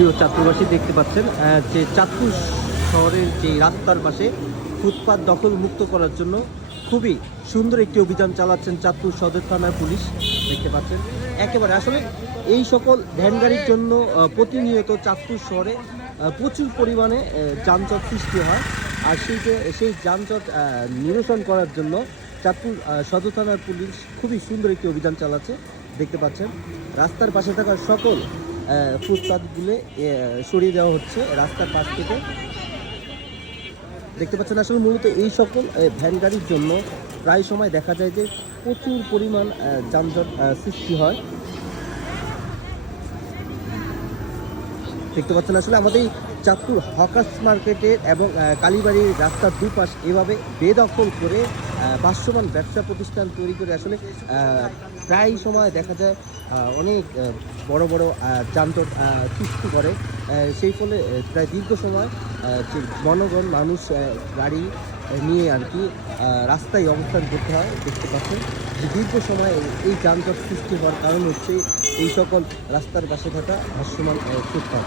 প্রিয় চাঁদপুরবাসী, দেখতে পাচ্ছেন যে চাঁদপুর শহরের যে রাস্তার পাশে ফুটপাত দখল মুক্ত করার জন্য খুবই সুন্দর একটি অভিযান চালাচ্ছেন চাঁদপুর সদর থানার পুলিশ। দেখতে পাচ্ছেন একেবারে আসলে এই সকল ভ্যান গাড়ির জন্য প্রতিনিয়ত চাঁদপুর শহরে প্রচুর পরিমাণে যানজট সৃষ্টি হয়। আর সেই যানজট নিরসন করার জন্য চাঁদপুর সদর থানার পুলিশ খুবই সুন্দর একটি অভিযান চালাচ্ছে। দেখতে পাচ্ছেন রাস্তার পাশে থাকা সকল ফুটপাতগুলো সরিয়ে দেওয়া হচ্ছে রাস্তার পাশ থেকে। দেখতে পাচ্ছেন আসলে মূলত এই সকল ভ্যান গাড়ির জন্য প্রায় সময় দেখা যায় যে প্রচুর পরিমাণ যানজট সৃষ্টি হয়। দেখতে পাচ্ছেন আসলে আমাদের এই চাঁদপুর হকার্স মার্কেটের এবং কালীবাড়ির রাস্তার দুপাশ এভাবে বেদখল করে ভাসমান ব্যবসা প্রতিষ্ঠান তৈরি করে আসলে প্রায় সময় দেখা যায় অনেক বড় বড় যানজট সৃষ্টি করে। সেই ফলে প্রায় দীর্ঘ সময় যে জনগণ মানুষ গাড়ি নিয়ে আর কি রাস্তায় অবস্থান করতে হয়। দেখতে পাচ্ছেন যে দীর্ঘ সময় এই যানজট সৃষ্টি হওয়ার কারণ হচ্ছে এই সকল রাস্তার পাশে থাকা ভাসমান ফুটপাত।